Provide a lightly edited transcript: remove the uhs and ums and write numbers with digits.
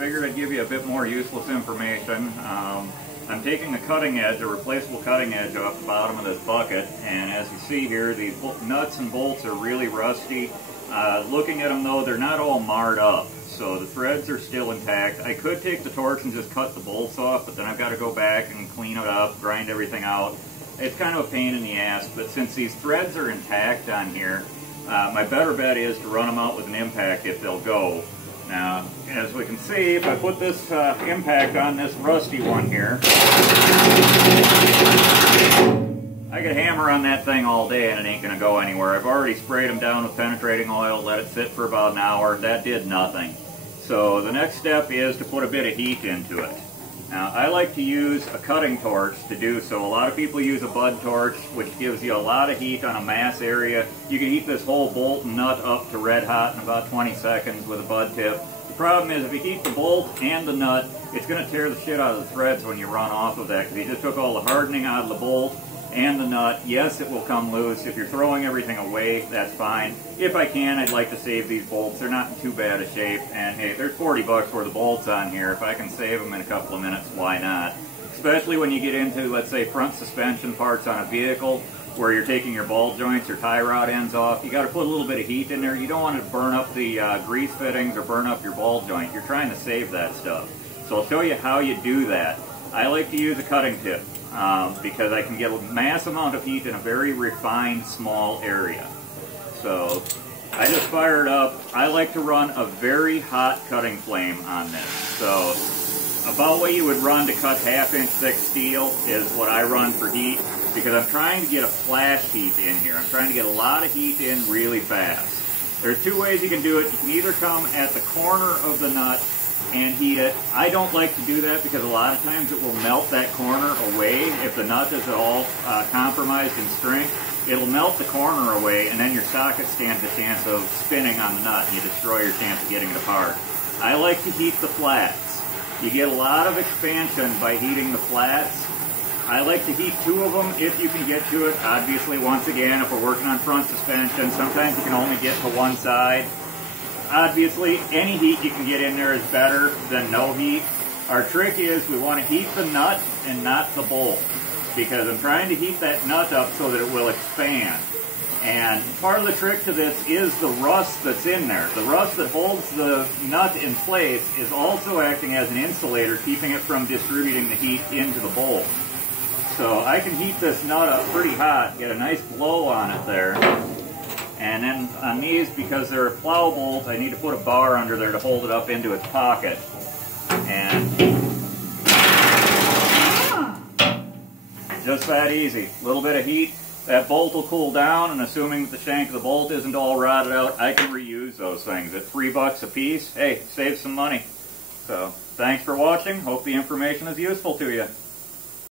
figured I'd give you a bit more useless information. I'm taking a cutting edge, a replaceable cutting edge off the bottom of this bucket, and as you see here, the nuts and bolts are really rusty. Looking at them though, they're not all marred up, so the threads are still intact. I could take the torch and just cut the bolts off, but then I've got to go back and clean it up, grind everything out. It's kind of a pain in the ass, but since these threads are intact on here, my better bet is to run them out with an impact if they'll go. Now, as we can see, if I put this impact on this rusty one here, I could hammer on that thing all day and it ain't going to go anywhere. I've already sprayed them down with penetrating oil, let it sit for about an hour. That did nothing. So the next step is to put a bit of heat into it. Now, I like to use a cutting torch to do so. A lot of people use a bud torch, which gives you a lot of heat on a mass area. You can heat this whole bolt and nut up to red hot in about 20 seconds with a bud tip. The problem is if you heat the bolt and the nut, it's going to tear the shit out of the threads when you run off of that, because you just took all the hardening out of the bolt and the nut. Yes, it will come loose. If you're throwing everything away, that's fine. If I can, I'd like to save these bolts. They're not in too bad a shape, and hey, there's 40 bucks worth of bolts on here. If I can save them in a couple of minutes, why not? Especially when you get into, let's say, front suspension parts on a vehicle where you're taking your ball joints or tie rod ends off. You got to put a little bit of heat in there. You don't want to burn up the grease fittings or burn up your ball joint. You're trying to save that stuff. So I'll show you how you do that. I like to use a cutting tip. Because I can get a mass amount of heat in a very refined small area. So I just fired up. I like to run a very hot cutting flame on this. So about what you would run to cut 1/2 inch thick steel is what I run for heat, because I'm trying to get a flash heat in here. I'm trying to get a lot of heat in really fast. There's two ways you can do it. You can either come at the corner of the nut and heat it. I don't like to do that because a lot of times it will melt that corner away. If the nut is at all compromised in strength, it'll melt the corner away, and then your socket stands a chance of spinning on the nut and you destroy your chance of getting it apart. I like to heat the flats. You get a lot of expansion by heating the flats. I like to heat 2 of them if you can get to it. Obviously, once again, if we're working on front suspension, sometimes you can only get to one side. Obviously, any heat you can get in there is better than no heat. Our trick is we want to heat the nut and not the bolt, because I'm trying to heat that nut up so that it will expand. And part of the trick to this is the rust that's in there. The rust that holds the nut in place is also acting as an insulator, keeping it from distributing the heat into the bolt. So I can heat this nut up pretty hot, get a nice blow on it there. And then on these, because they're a plow bolt, I need to put a bar under there to hold it up into its pocket. And just that easy. A little bit of heat, that bolt will cool down, and assuming that the shank of the bolt isn't all rotted out, I can reuse those things. At $3 a piece, hey, save some money. So, thanks for watching. Hope the information is useful to you.